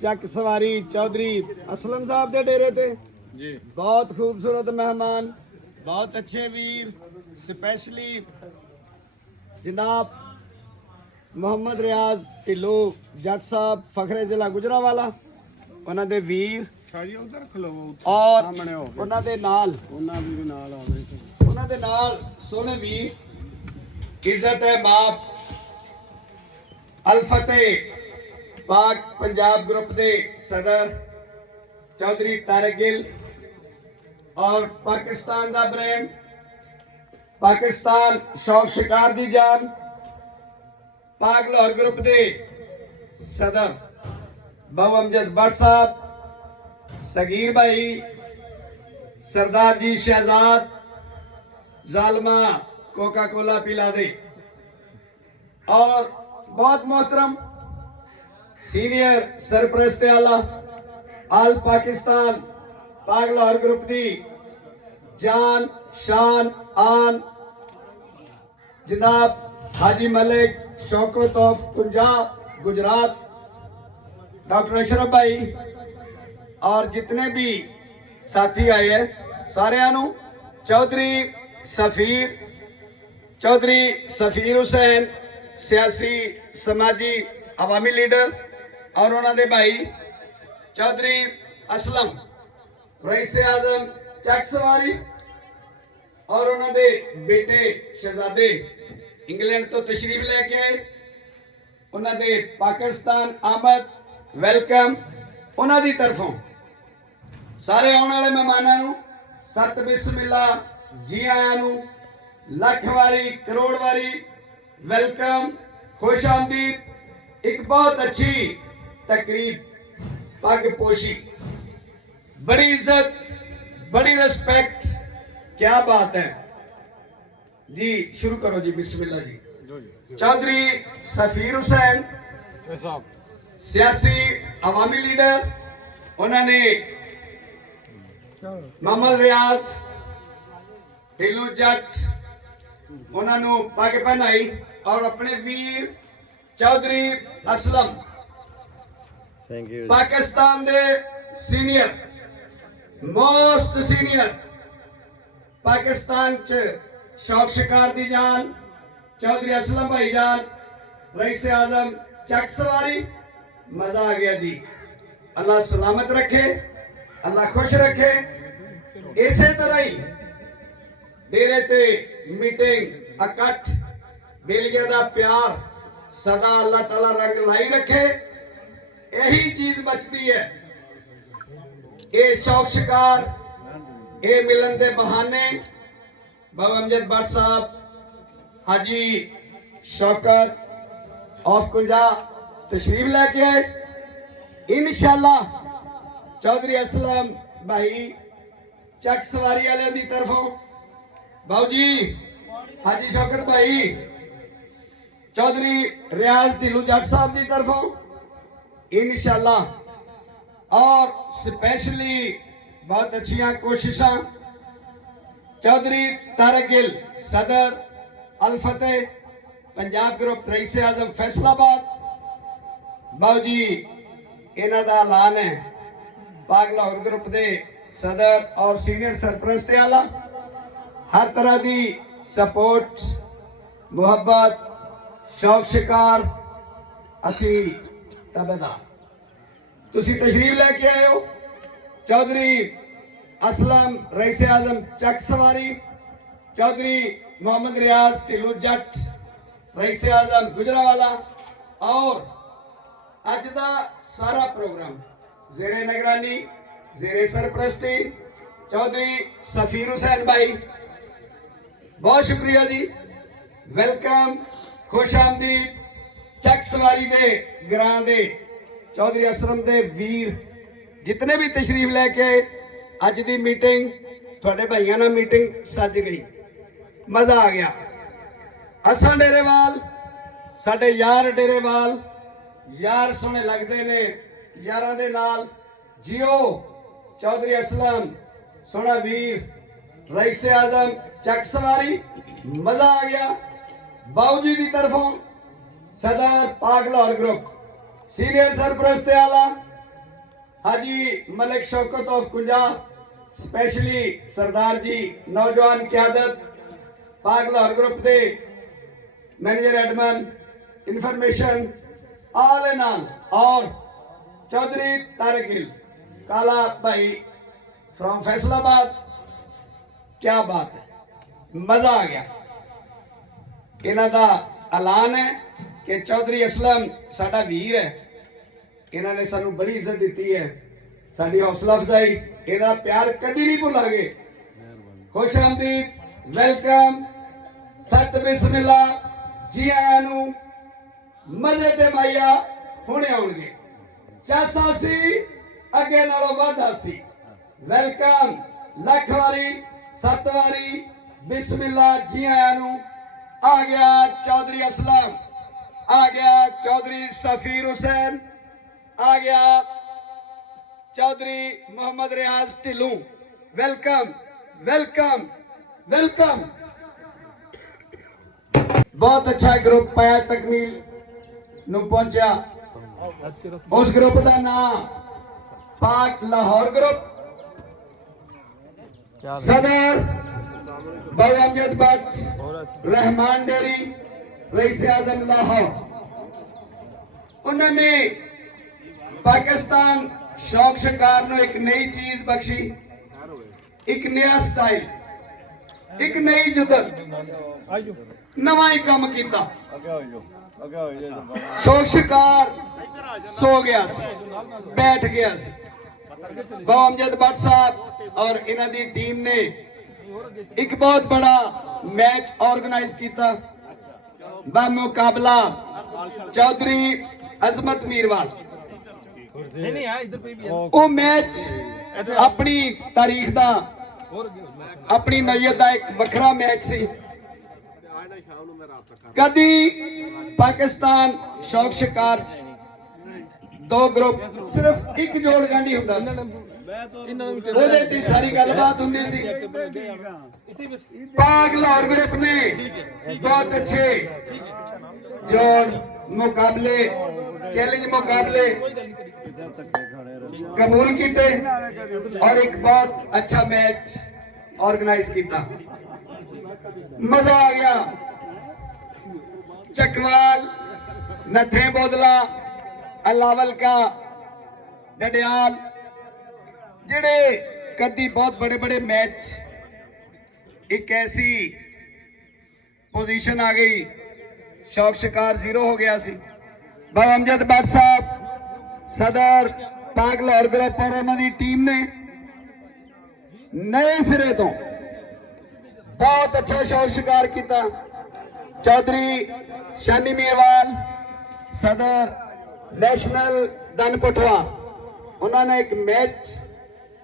चकसवारी चौधरी असलम साहब के डेरे ते जी बहुत खूबसूरत मेहमान, बहुत अच्छे वीर, स्पेशली जनाब मोहम्मद रियाज ढिल्लो जट साहब फखरे जिला गुजरावाला, उन्होंने वीर और उन्होंने नाल सोने वीर इज्जत है माप अल्फतेह पाक पंजाब ग्रुप के सदर चौधरी तारिक गिल और पाकिस्तान का ब्रांड पाकिस्तान शौक शिकार दी जान पाक लाहौर ग्रुप के सदर बाबू अमजद भट्ट साहब, सगीर भाई, सरदार जी शहजाद जालमा कोका कोला पिला दे और बहुत मोहतरम सीनियर सरप्रस्त आला आल पाकिस्तान पाक लाहौर ग्रुप की जान शान आन जनाब हाजी मलिक शौकत ऑफ पंजाब गुजरात, डॉक्टर अशरफ भाई और जितने भी साथी आए हैं सारिਆਂ ਨੂੰ चौधरी सफीर हुसैन सियासी समाजी अवामी लीडर और उन्होंने भाई चौधरी असलम रईस आजम चकसवारी और उन्होंने बेटे शहजादे इंग्लैंड तो तशरीफ लेके आए, उन्होंने पाकिस्तान आमद वेलकम उन्होंने तरफों सारे आने वाले मेहमानों सत बिस्मिल्ला जी आया लख वारी करोड़ वारी वेलकम खुश आमदीद, एक बहुत अच्छी तकरीब पग पोशी, बड़ी इज्जत बड़ी रिस्पेक्ट, क्या बात है जी। शुरू करो जी, बिस्मिल्लाह जी। चौधरी सफीर हुसैन सियासी अवामी लीडर, उन्होंने मोहम्मद रियाज ढिल्लो जट उन्होंने पग पहनाई और अपने वीर चौधरी असलम पाकिस्तान दे सीनियर मोस्ट सीनियर पाकिस्तान च शौक शिकार दी जान चौधरी असलम भाई जान रईस आजम चकसवारी, मजा आ गया जी। अल्लाह सलामत रखे, अल्लाह खुश रखे। इसे तरह ही डेरे ते मीटिंग इकट्ठ बेलिया का प्यार सदा अल्लाह ताला रंग लाई रखे, यही चीज बचती है। ये शौक शिकार ये मिलन के बहाने बाबा अमजद भट्ट साहब हाजी शौकत ऑफ कुंजा तशरीफ लेके आए। इंशाअल्लाह चौधरी असलम भाई चकसवारी वाले की तरफों बाबू जी हाजी शौकत भाई चौधरी रियाज ढिल्लो जट साहब की तरफों इंशाअल्लाह और स्पेशली बहुत अच्छी कोशिशें चौधरी तारिक गिल सदर अल फतेह पंजाब ग्रुप रईस आजम फैसलाबाद, बाबू जी इन्हों का ऐलान है पाक लाहौर ग्रुप के सदर और सीनियर सरप्रस्त आला हर तरह की सपोर्ट मुहब्बत शौक शिकार असी तबेदार तुसी तशरीफ लेके आए हो। चौधरी असलम रईस आजम चकसवारी, चौधरी मोहम्मद रियाज ढिल्लो जट रईस आजम गुजरावाला और अज का सारा प्रोग्राम जेरे निगरानी जेरे सरप्रस्ती चौधरी सफीर हुसैन भाई, बहुत शुक्रिया जी। वेलकम खुश आमदीद चकसवारी दे ग्रां दे चौधरी असलम दे वीर जितने भी तशरीफ लेके अज की मीटिंग थोड़े भाइयों ना मीटिंग सज गई, मजा आ गया। असा डेरेवाल साडे यार डेरेवाल यार सोने लगते ने, यारां दे नाल जियो चौधरी असलम सोना वीर रईस आजम चकसवारी, मजा आ गया। बाबू जी की तरफों सदर पाक लाहौर ग्रुप सीनियर सरप्रस्त आला हाजी मलिक शौकत ऑफ कुंजा, स्पेशली सरदार जी नौजवान क्यादत पाक लाहौर ग्रुप के manager admin information all and all, और चौधरी तारक गिल काला भाई फ्रॉम फैसलाबाद। क्या बात है, मजा आ गया। इन्हां दा ऐलान है कि चौधरी असलम साडा वीर है, इन्होंने सानू बड़ी इज्जत दी है, साडी हौसला अफजाई, इन्हां प्यार कदी नहीं भुलांगे। खुश आमदीद, वेलकम, सत बिस्मिल्ला, जी आयां नू, मजे ते माइया हुणे आउणगे, चासा सी अगे नालों वाधा सी। वेलकम, लख वारी, सत वारी, बिस्मिल्ला, जी आयां नू। आ गया चौधरी असलम, आ गया चौधरी सफीर हुसैन, आ गया Chaudhary Mohammad Riaz Tillu. Welcome welcome welcome. बहुत अच्छा ग्रुप पाया तकमील नू पहुंचा। उस ग्रुप का नाम पाक लाहौर ग्रुप, सदर बाबा अमजद भट्ट रहमान डेरी रईस आजम लाहौर। उन्होंने पाकिस्तान शौक शिकार नो एक नई चीज बख्शी, एक नया स्टाइल, एक नई जुदत, नवा ही काम किया। शौक शिकार सो गया सी, बैठ गया सी। बाबा अमजद भट्ट साहब और इन्हां दी टीम ने एक बहुत बड़ा मैच ऑर्गेनाइज किया मुकाबला चौधरी अजमत मीरवाल। वो मैच अपनी तारीख दा, अपनी नैयत दा एक वखरा मैच सी। कदी पाकिस्तान शौक शिकार दो ग्रुप सिर्फ एक जोड़ गांडी हुंदा सी, ओदे ते सारी गलबात हुंदी सी। पाक लाहौर ग्रुप ने बहुत अच्छे जोड़ मुकाबले, चैलेंज मुकाबले कबूल किए और एक बहुत अच्छा मैच ऑर्गेनाइज किया। मजा आ गया। चकवाल, नथे बोदला, अलावल का डडियाल, जेड़े कदी बहुत बड़े बड़े मैच, एक ऐसी पोजीशन आ गई शौक शिकार जीरो हो गया सी। बाबा अमजद भट्ट साहब सदर पाक लाहौर ग्रुप और उन्होंने टीम ने नए सिरे तो बहुत अच्छा शौक शिकार किया। चौधरी शानी मीरवाल सदर नेशनल दन पुठवा, उन्होंने एक मैच,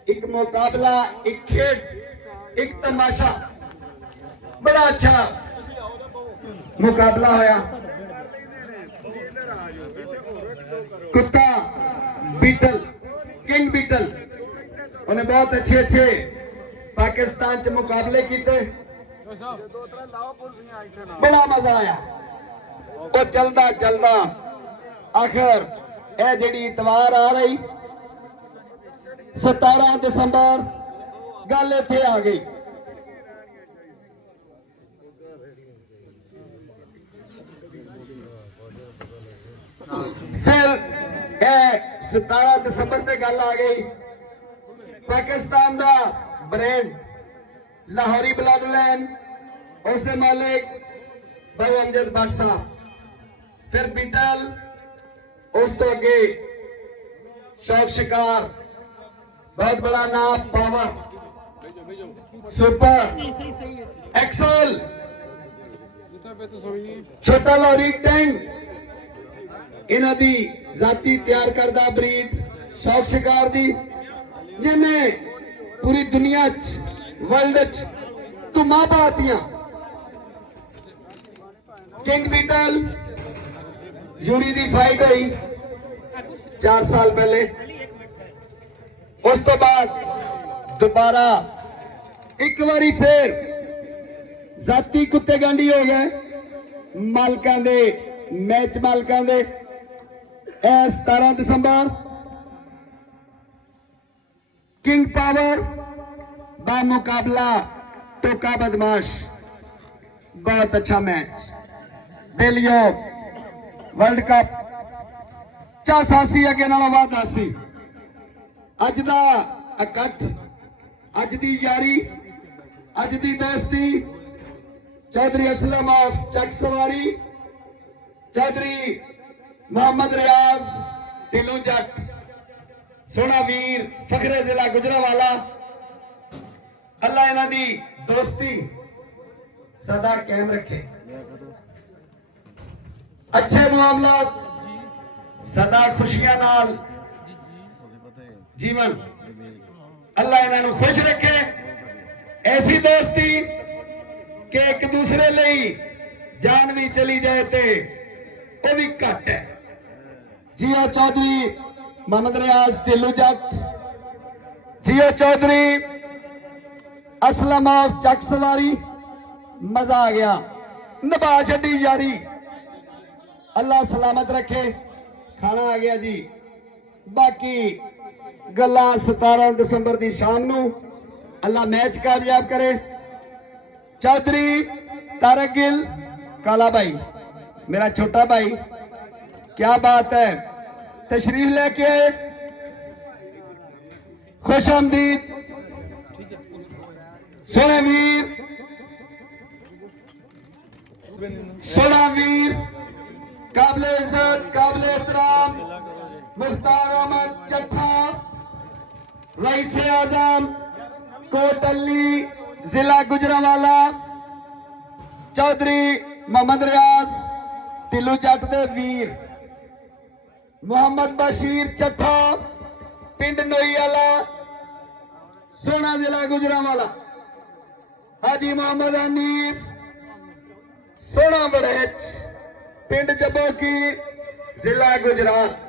एक मुकाबला, एक खेल, एक तमाशा, बड़ा अच्छा मुकाबला होया। कुत्ता बीटल, किंग बीटल, उन्हें बहुत अच्छे अच्छे पाकिस्तान च मुकाबले किए, बड़ा मजा आया। तो चलदा चलदा आखिर यह जी इतवार आ रही 17 दिसंबर, गल इत्थे आ गई। फिर 17 दिसंबर से गल आ गई पाकिस्तान का ब्रांड लाहौरी ब्लड लाइन, उसके मालिक बाबा अमजद भट्ट साहब, फिर बिटल, उस तो अगे शौक शिकार, बहुत बड़ा नाम पावर, सुपर, एक्सल, छोटा लॉरी टैंक, इन्हां दी जाती तैयार करदा ब्रीड शौक शिकार दी, जिन्हें पूरी दुनिया वर्ल्ड धुमा पातियां। किंग बीटल यूरी दी फाइट हुई 4 साल पहले, उस तो बाद दोबारा एक बारी फिर जाती कुत्ते गांडी हो गए मालकां दे, मैच मालकां दे। 17 दिसंबर किंग पावर बामुकाबला टोका बदमाश। बहुत अच्छा मैच। बेलियो वर्ल्ड कप चासासी अगे नालों वादा सी। अज दा इकट्ठ, अज दी यारी, अज दी दोस्ती चौधरी असलम ऑफ चकसवारी, चौधरी मोहम्मद रियाज ढिल्लों जट, सोना वीर फखरे जिला गुजरांवाला। अल्लाह इन्हां दी दोस्ती सदा कायम रखे, अच्छे मामलात सदा खुशियां नाल जीवन अल्लाह इन्हां नूं खुश रखे। ऐसी दोस्ती कि एक दूसरे ਲਈ जान भी चली जाए ते वो भी घट है। जियो चौधरी मोहम्मद रियाज ढिल्लों जट, जियो चौधरी असलम ऑफ चकसवारी। मजा आ गया, निभा छड़ी यारी। अल्लाह सलामत रखे। खाना आ गया जी। बाकी गल्लां 17 दिसंबर की शाम नूं। अल्लाह मैच कामयाब करे। चौधरी तारक गिल काला भाई, मेरा छोटा भाई, क्या बात है, तशरीफ लेके आए, खुश आमदीद। सोने वीर, सोना वीर, काबिले इज्जत, काबिले एहतराम मुख्तार अहमद चट्ठा, रईस आजम कोटली जिला गुजरांवाला, चौधरी मोहम्मद रियाज ढिल्लों जट दे वीर, मोहम्मद बशीर चट्ठा पिंड नोईवाला, सोना जिला गुजरांवाला, हाजी मोहम्मद हनीफ सोना बड़ेच पिंड जबोकी जिला गुजरात।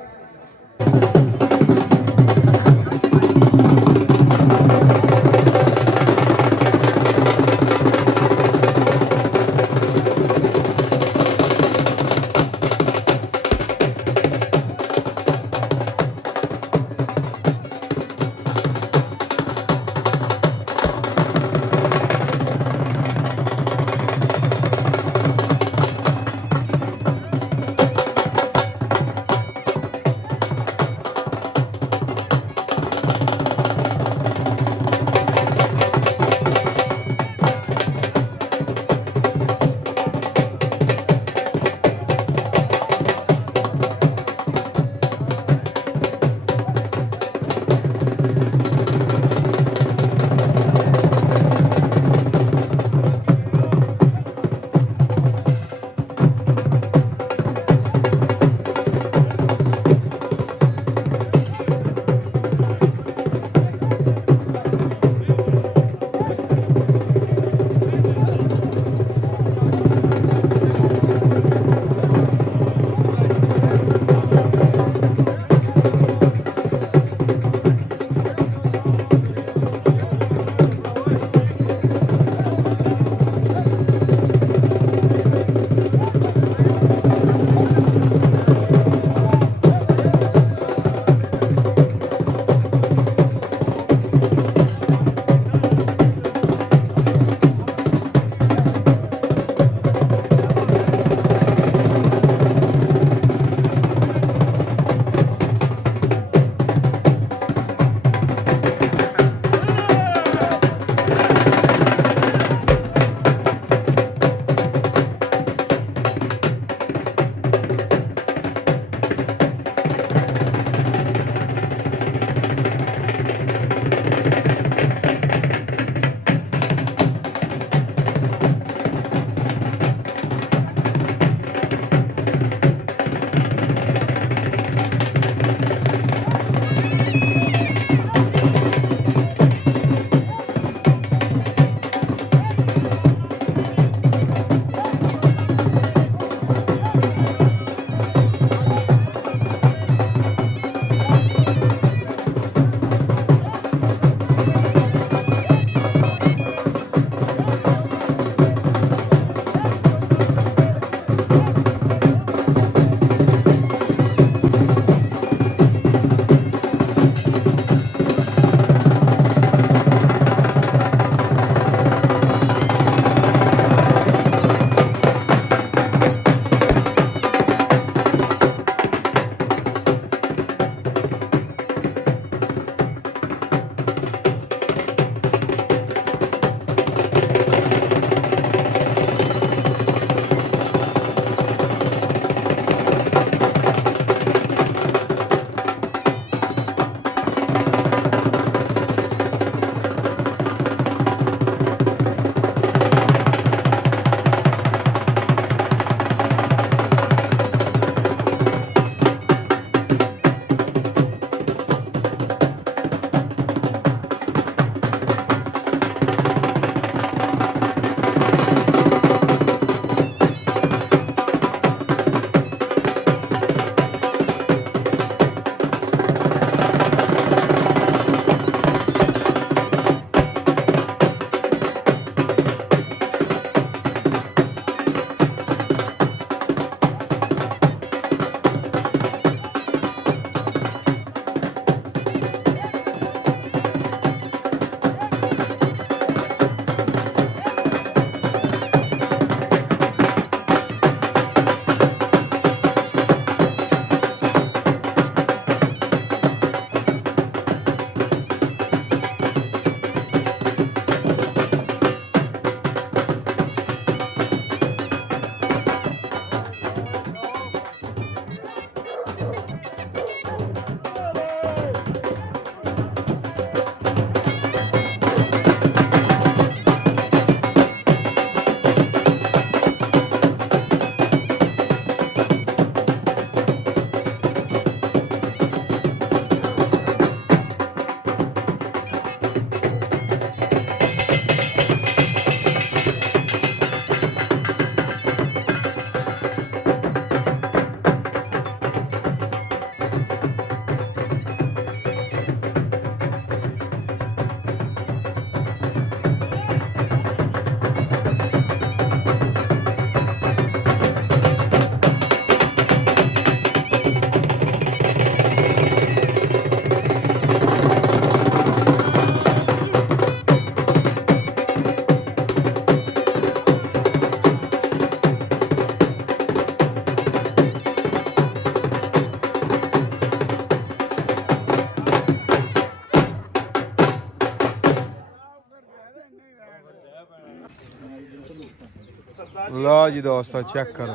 लो जी दोस्तों चेक करो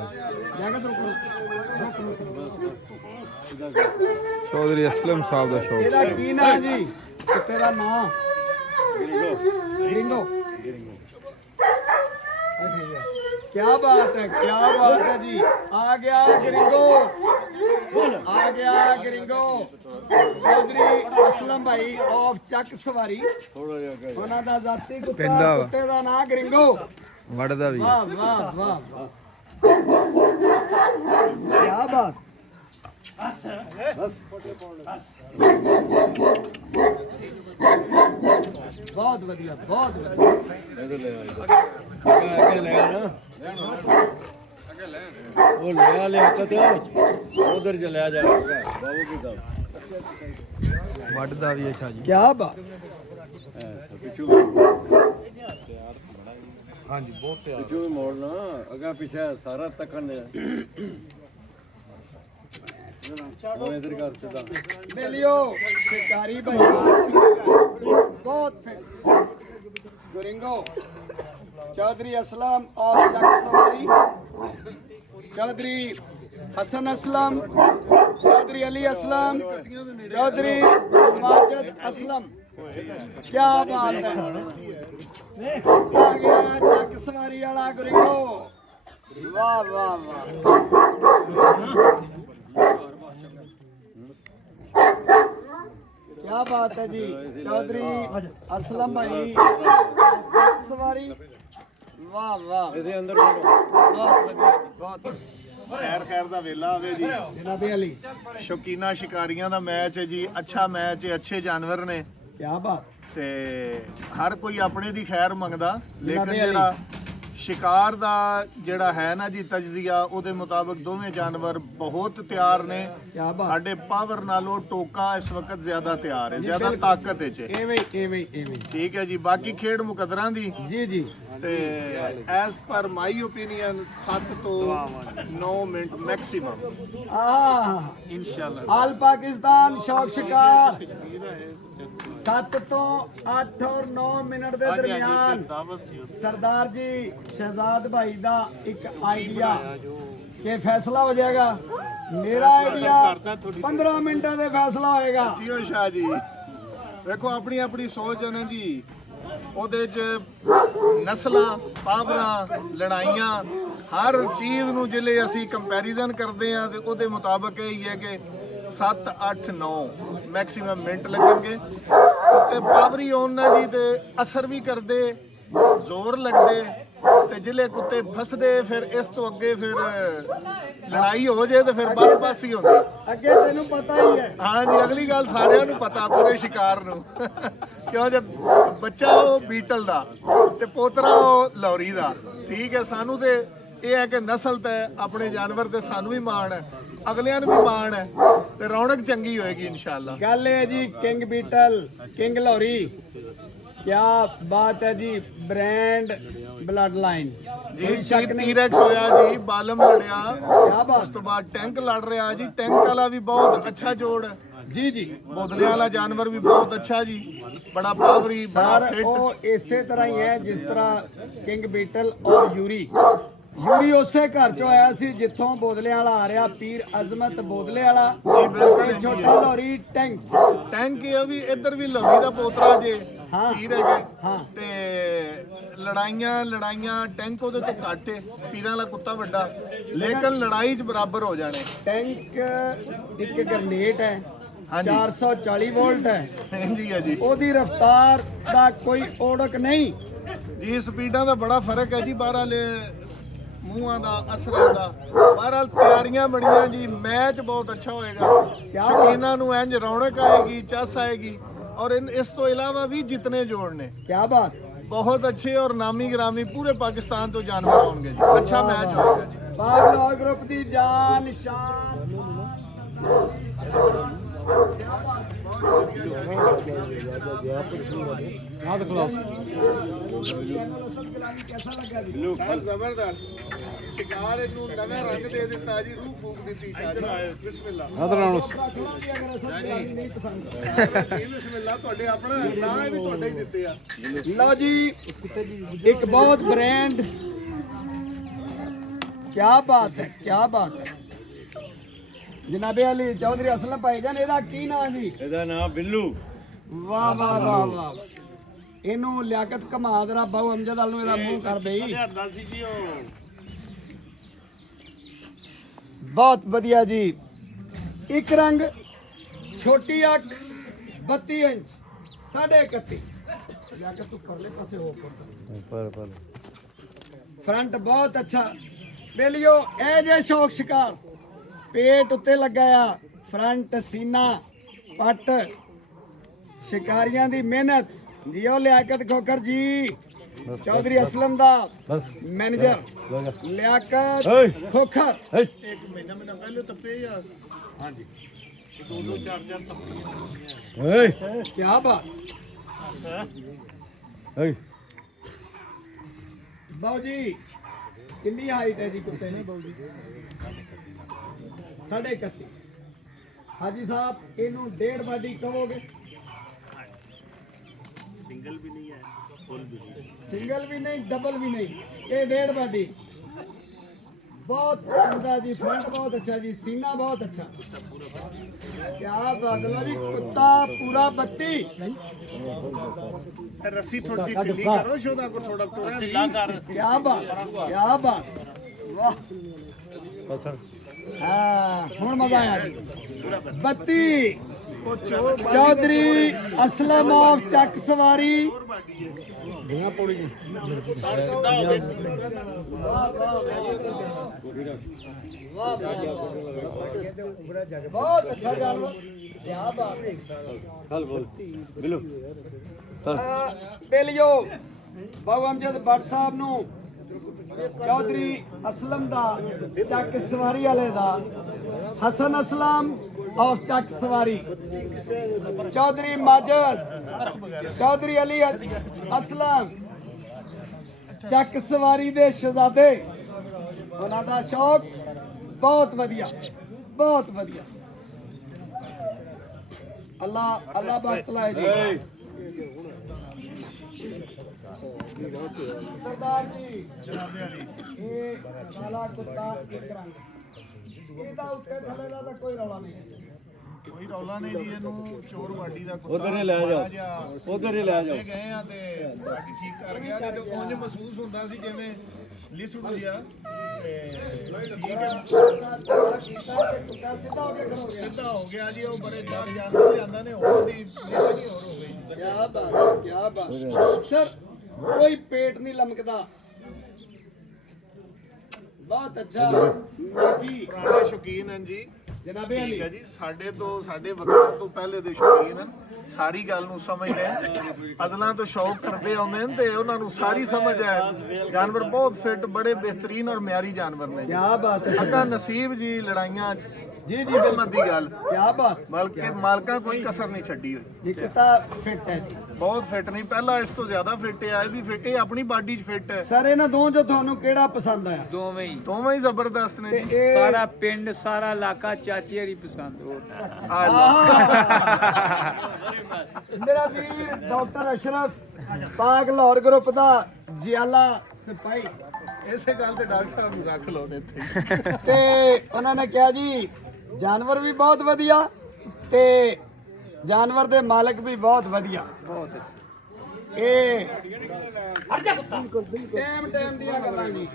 चौधरी असलम साहब का शौक ਇਹਦਾ ਕੀ ਨਾਂ ਜੀ ਕੁੱਤੇ ਦਾ ਨਾਂ ਗ੍ਰਿੰਗੋ क्या बात है जी आ गया ग्रिंगो चौधरी असलम भाई ऑफ चकसवारी ਉਹਨਾਂ ਦਾ ਜ਼ਾਤੀ ਕੁੱਤੇ ਦਾ ਨਾਂ ਗ੍ਰਿੰਗੋ वड़दा भी वाह वाह वाह क्या बात बहुत बढ़िया उधर चला जाएगा बाबू की तरफ वड़दा भी अच्छा जी क्या बात हाँ जी बहुत पिछू भी मोड़ना अगर पीछे सारा तकन इधर कर सीधा मिलियो शिकारी भाई बहुत फिट गुरिंगो चौधरी असलम और चकसवारी चौधरी हसन असलम चौधरी अली असलम चौधरी माजिद असलम क्या बात है आ गया चकसवारी वाला गुरिंगो वाह वाह वाह क्या बात है जी चौधरी असलम भाई सवारी वाह वाह इसे अंदर बहुत बढ़िया जी बहुत ਖੈਰ ਦਾ ਵੇਲਾ ਆਵੇ ਜੀ जनाबे अली ਸ਼ੌਕੀਨਾ ਸ਼ਿਕਾਰੀਆਂ ਦਾ ਮੈਚ ਹੈ ਜੀ ਅੱਛਾ ਮੈਚ ਹੈ ਅੱਛੇ ਜਾਨਵਰ ਨੇ क्या बात ਤੇ ਹਰ ਕੋਈ ਆਪਣੇ ਦੀ ਖੈਰ ਮੰਗਦਾ ਲੇਕਿਨ ਅਲੀ। ਜਿਹੜਾ ਸ਼ਿਕਾਰ ਦਾ ਜਿਹੜਾ ਹੈ ਨਾ ਜੀ ਤਜਜ਼ੀਆ ਉਹਦੇ ਮੁਤਾਬਕ ਦੋਵੇਂ ਜਾਨਵਰ ਬਹੁਤ ਤਿਆਰ ਨੇ क्या बात ਸਾਡੇ ਪਾਵਰ ਨਾਲੋਂ ਟੋਕਾ ਇਸ ਵਕਤ ਜ਼ਿਆਦਾ ਤਿਆਰ ਹੈ ਜ਼ਿਆਦਾ ਤਾਕਤ ਵਿੱਚ ਹੈ एवें ਠੀਕ ਹੈ ਜੀ ਬਾਕੀ ਖੇਡ ਮੁਕੱਦਰਾਂ ਦੀ जी जी ਤੇ ਐਸ ਪਰ ਮਾਈ ਓਪੀਨੀਅਨ 7 ਤੋਂ 9 ਮਿੰਟ ਮੈਕਸਿਮਮ ਇਨਸ਼ਾਅੱਲਾ आल पाकिस्तान शौक शिकार 7 ਤੋਂ 8 और 9 ਮਿੰਟ ਦੇ ਦਰਮਿਆਨ सरदार जी शहजाद भाई ਦਾ ਇੱਕ ਆਈਡੀਆ ਕਿ ਫੈਸਲਾ ਹੋ ਜਾਏਗਾ ਮੇਰਾ ਆਈਡੀਆ 15 ਮਿੰਟਾਂ ਦੇ ਫੈਸਲਾ ਹੋਏਗਾ ਜੀਓ ਸ਼ਾਹ ਜੀ ਵੇਖੋ ਆਪਣੀ ਆਪਣੀ ਸੋਚ ਹੈ ਨਾ ਜੀ ਉਹਦੇ 'ਚ ਨਸਲਾਂ ਪਾਵਰਾਂ ਲੜਾਈਆਂ ਹਰ ਚੀਜ਼ ਨੂੰ ਜਿਲੇ ਅਸੀਂ ਕੰਪੈਰੀਜ਼ਨ ਕਰਦੇ ਆ ਤੇ ਉਹਦੇ ਮੁਤਾਬਕ ਇਹ ਹੀ ਹੈ ਕਿ 7 8 9 ਮੈਕਸਿਮਮ ਮਿੰਟ ਲੱਗਣਗੇ ਤੇ ਪਾਵਰੀ ਉਹਨਾਂ ਦੀ ਤੇ ਅਸਰ ਵੀ ਕਰਦੇ ਜ਼ੋਰ ਲੱਗਦੇ ਤੇ ਜਿਲੇ ਕੁੱਤੇ ਫਸਦੇ ਫਿਰ ਇਸ ਤੋਂ ਅੱਗੇ ਫਿਰ ਲੜਾਈ ਹੋ ਜੇ ਤੇ ਫਿਰ ਬਸ ਹੀ ਹੁੰਦੀ ਅੱਗੇ ਤੈਨੂੰ ਪਤਾ ਹੀ ਹੈ ਹਾਂ ਜੀ ਅਗਲੀ ਗੱਲ ਸਾਰਿਆਂ ਨੂੰ ਪਤਾ ਪੂਰੇ ਸ਼ਿਕਾਰ ਨੂੰ ਕਿਉਂ ਜੇ ਬੱਚਾ ਉਹ ਬੀਟਲ ਦਾ ਤੇ ਪੋਤਰਾ ਉਹ ਲੌਰੀ ਦਾ ਠੀਕ ਹੈ ਸਾਨੂੰ ਤੇ ਇਹ ਹੈ ਕਿ ਨਸਲ ਤੇ ਆਪਣੇ ਜਾਨਵਰ ਤੇ ਸਾਨੂੰ ਵੀ ਮਾਣ ਹੈ ਅਗਲਿਆਂ ਨੂੰ ਵੀ ਮਾਣ ਹੈ ਤੇ ਰੌਣਕ ਚੰਗੀ ਹੋਏਗੀ ਇਨਸ਼ਾਅੱਲਾ ਗੱਲ ਹੈ ਜੀ ਕਿੰਗ ਬੀਟਲ ਕਿੰਗ ਲੌਰੀ क्या बात है जी ब्रांड ब्लड लाइन ਜੀ ਟੀਰੈਕਸ ਹੋਇਆ ਜੀ ਬਾਲਮ ਲੜਿਆ क्या ਉਸ बात ਤੋਂ ਬਾਅਦ ਟੈਂਕ ਲੜ ਰਿਹਾ ਜੀ ਟੈਂਕ ਵਾਲਾ ਵੀ ਬਹੁਤ ਅੱਛਾ ਜੋੜ ਹੈ जी जी ਬੋਦਲੇ ਵਾਲਾ ਜਾਨਵਰ ਵੀ ਬਹੁਤ ਅੱਛਾ ਜੀ ਬੜਾ ਪਾਵਰੀ ਬੜਾ सर ਫਿੱਟ वो इसे तरह ही है जिस तरह किंग बीटल और यूरी ਉਸੇ ਘਰ ਚੋਂ ਆਇਆ ਸੀ ਜਿੱਥੋਂ ਬੋਦਲੇ ਵਾਲਾ ਆ ਰਿਹਾ ਪੀਰ ਅਜ਼ਮਤ ਬੋਦਲੇ ਵਾਲਾ ਜੀ ਬਿਲਕੁਲ ਤੇ ਛੋਟਾ ਲੌਰੀ ਟੈਂਕ ਟੈਂਕ ਇਹ ਵੀ ਇੱਧਰ ਵੀ ਲਵੀ ਦਾ ਪੋਤਰਾ ਜੇ ਹਾਂ। ਪੀਰ ਹੈਗੇ ਹਾਂ। ਤੇ ਲੜਾਈਆਂ ਟੈਂਕ ਉਹਦੇ ਤੋਂ ਘੱਟ ਹੈ ਪੀਰਾਂ ਵਾਲਾ ਕੁੱਤਾ ਵੱਡਾ ਲੇਕਿਨ ਲੜਾਈ 'ਚ ਬਰਾਬਰ ਹੋ ਜਾਣੇ ਟੈਂਕ ਇੱਕ ਗ੍ਰਨੇਡ ਹੈ ਹਾਂਜੀ। 440 ਵੋਲਟ ਹੈ ਹਾਂਜੀ ਹੈ ਜੀ ਉਹਦੀ ਰਫ਼ਤਾਰ ਦਾ ਕੋਈ ਓੜਕ ਨਹੀਂ ਜੀ ਸਪੀਡਾਂ ਦਾ ਬੜਾ ਫਰਕ ਹੈ ਜੀ ਬਾਹਰ ਵਾਲੇ ਮੂੰਹਾਂ ਦਾ ਅਸਰਾਂ ਦਾ ਬਹਰਹਾਲ ਤਿਆਰੀਆਂ ਬੜੀਆਂ ਜੀ ਮੈਚ ਬਹੁਤ ਅੱਛਾ ਹੋਏਗਾ ਸ਼ੌਕੀਨਾਂ ਨੂੰ ਇੰਜ ਰੌਣਕ ਆਏਗੀ ਚਸ ਆਏਗੀ और इस तो अलावा भी जितने जोड़ ने क्या बात बहुत अच्छे और नामी ग्रामी पूरे पाकिस्तान तो जानवर होंगे जी अच्छा मैच होगा जी लाहौर ग्रुप दी जान शान जबरदस्त शिकार इनू नवे रंग दे दिता जी रूह फूक दी बिस्मिल्लाह बिस्मिल्लाह ਤੁਹਾਡੇ ਆਪਣਾ ਨਾਂ ਇਹ ਵੀ ਤੁਹਾਡੇ ਹੀ ਦਿੱਤੇ ਆ ਲਓ ਜੀ ਇੱਕ ਬਹੁਤ ਬ੍ਰਾਂਡ क्या बात है, क्या बात है। जनाबे अली चौधरी असलम भाईजान ਇਹਦਾ ਕੀ ਨਾਂ ਜੀ? ਇਹਦਾ ਨਾਮ ਬਿੱਲੂ। ਵਾਹ ਵਾਹ ਵਾਹ ਵਾਹ। ਇਹਨੂੰ ਲਿਆਕਤ ਕਮਾ ਦਰਾ ਬਾਹੂ ਅਮਜਦ ਵਾਲ ਨੂੰ ਇਹਦਾ ਮੂੰਹ ਕਰ ਬਈ। ਬਹੁਤ ਵਧੀਆ ਜੀ। ਇੱਕ ਰੰਗ, ਛੋਟੀ ਅੱਖ, 32 ਇੰਚ, 31.5। ਲਿਆਕਤ ਤੂੰ ਪਰਲੇ ਪਾਸੇ ਹੋ ਪਰ फ्रंट बहुत अच्छा बेलियो ए जे शौक शिकार पेट उत्ते लगा आ फ्रंट सीना पट शिकारियां दी मेहनत जियो लियाकत खोकर जी चौधरी असलम दा मैनेजर लियाकत खोखर एक महीना पहले तपे या हाँ जी 2-4 तपे क्या बात बाबू जी कितनी हाइट है जी कुत्ते ने? 31.5। हाजी साहब इनू 1.5 बाडी कहोगे? सिंगल भी नहीं है, फुल भी नहीं, सिंगल भी नहीं, डबल भी नहीं, ये 1.5 बाडी। बहुत उम्दा जी, फ्रंट बहुत अच्छा जी, सीना बहुत अच्छा। क्या बात है जी, कुत्ता पूरा 32। रस्सी थोड़ी ढीली करो शोदा को थोड़ा ढीला कर। क्या बात, क्या बात, वाह। हाँ हुण मजा आया जी। 32 चौधरी असलम ऑफ चकसवारी। बहुत अच्छा जानवर, क्या बात है। ਚੱਲ ਬੋਲ ਬਿੱਲੂ। बेलियो बाबू अमजद भट्ट साहब ਨੂੰ चौधरी असलम ਦਾ ਚੱਕ ਸਵਾਰੀ ਵਾਲੇ ਦਾ हसन असलम ऑफ ਚੱਕ ਸਵਾਰੀ चौधरी माजिद चौधरी अली असलम ਚੱਕ ਸਵਾਰੀ ਦੇ ਸ਼ਹਜ਼ਾਦੇ ਉਹਨਾਂ ਦਾ ਸ਼ੌਕ ਬਹੁਤ ਵਧੀਆ, ਬਹੁਤ ਵਧੀਆ। अल्लाह अल्लाह बरकत लाए जी। सरदार जी ये काला कुत्ता एक रंग ਇਹਦਾ ਉੱਤੇ ਥੱਲੇ ਦਾ ਤਾਂ ਕੋਈ ਰੌਲਾ ਨਹੀਂ। ਕੋਈ ਰੌਲਾ ਨਹੀਂ ਜੀ। ਇਹਨੂੰ ਚੋਰ ਵਾਡੀ ਦਾ ਕੁੱਤਾ ਉਧਰ ਹੀ ਲੈ ਜਾਓ, ਉਧਰ ਹੀ ਲੈ ਜਾਓ। ਗਏ ਆ ਤੇ ਬਾਕੀ ਠੀਕ ਕਰ ਗਿਆ। ਨਹੀਂ ਤੇ ਉਂਝ ਮਹਿਸੂਸ ਹੁੰਦਾ ਸੀ ਜਿਵੇਂ ਲਿਸੜੂ ਜਿਹਾ। ਤੇ ਠੀਕ ਹੈ, ਸਿੱਧਾ ਹੋ ਗਿਆ, ਸਿੱਧਾ ਹੋ ਗਿਆ ਜੀ। ਉਹ ਬੜੇ ਜਾਨਵਰ ਲਿਆਂਦਾ ਨੇ, ਉਹਦੀ ਨਿਸ਼ਾਨੀ ਹੋਰ ਹੋ ਗਈ। क्या बात है, क्या बात। सर कोई पेट नहीं लमकदा, बहुत अच्छा। नागी ਪੁਰਾਣੇ ਸ਼ੌਕੀਨ ਹਨ ਜੀ। जनाबे ਠੀਕ ਹੈ अली ਜੀ। ਸਾਡੇ ਤੋਂ ਸਾਡੇ ਵਕਤ ਤੋਂ ਪਹਿਲੇ ਦੇ ਸ਼ੌਕੀਨ ਹਨ, ਸਾਰੀ ਗੱਲ ਨੂੰ ਸਮਝਦੇ ਹਨ। ਅਜ਼ਲਾਂ ਤੋਂ ਸ਼ੌਕ ਕਰਦੇ ਆਉਂਦੇ ਨੇ ਤੇ ਉਹਨਾਂ ਨੂੰ ਸਾਰੀ ਸਮਝ ਹੈ। ਜਾਨਵਰ ਬਹੁਤ ਫਿੱਟ, ਬੜੇ ਬਿਹਤਰੀਨ ਔਰ ਮਿਆਰੀ ਜਾਨਵਰ ਨੇ ਜੀ। क्या बात है। ਅੱਗਾ ਨਸੀਬ ਜੀ ਲੜਾਈਆਂ जी जी ਕਿਸਮਤ ਦੀ ਗੱਲ, क्या बात। ਬਲਕਿ ਮਾਲਕਾਂ ਕੋਈ ਕਸਰ ਨਹੀਂ ਛੱਡੀ ਹੋਈ। ये कुत्ता फिट है जी। ਬਹੁਤ ਫਿੱਟ ਨਹੀਂ, ਪਹਿਲਾਂ ਇਸ ਤੋਂ ਜ਼ਿਆਦਾ ਫਿੱਟ ਹੈ। ਇਹ ਵੀ ਫਿੱਟ, ਇਹ ਆਪਣੀ ਬਾਡੀ 'ਚ ਫਿੱਟ ਹੈ। सर ਇਹਨਾਂ ਦੋ ਜੋ ਤੁਹਾਨੂੰ ਕਿਹੜਾ ਪਸੰਦ ਆਇਆ? ਦੋਵੇਂ ਹੀ ਦੋਵੇਂ ਹੀ ਜ਼ਬਰਦਸਤ ਨੇ ਤੇ ਜੀ। ਇਹ ਸਾਰਾ ਪਿੰਡ ਸਾਰਾ ਇਲਾਕਾ ਚਾਚੀ ਹਰੀ ਪਸੰਦ ਹੋ। ਆ ਲਓ। ਮੇਰਾ ਵੀਰ ਡਾਕਟਰ ਅਸ਼ਰਫ ਪਾਕ ਲਾਹੌਰ ਗਰੁੱਪ ਦਾ ਜਿਆਲਾ ਸਿਪਾਹੀ ਇਸੇ ਗੱਲ ਤੇ ਡਾਕਟਰ ਸਾਹਿਬ ਨੂੰ ਰੱਖ ਲਓ ਨੇ ਇੱਥੇ। ਤੇ ਉਹਨਾਂ ਨੇ ਕਿਹਾ ਜੀ ਜਾਨਵਰ ਵੀ ਬਹੁਤ ਵਧੀਆ ਤੇ ਜਾਨਵਰ ਦੇ ਮਾਲਕ ਵੀ ਬਹੁਤ ਵਧੀਆ। ਬਹੁਤ ਅੱਛਾ। ਇਹ ਟਾਈਮ ਦੀਆਂ ਗੱਲਾਂ ਜੀ।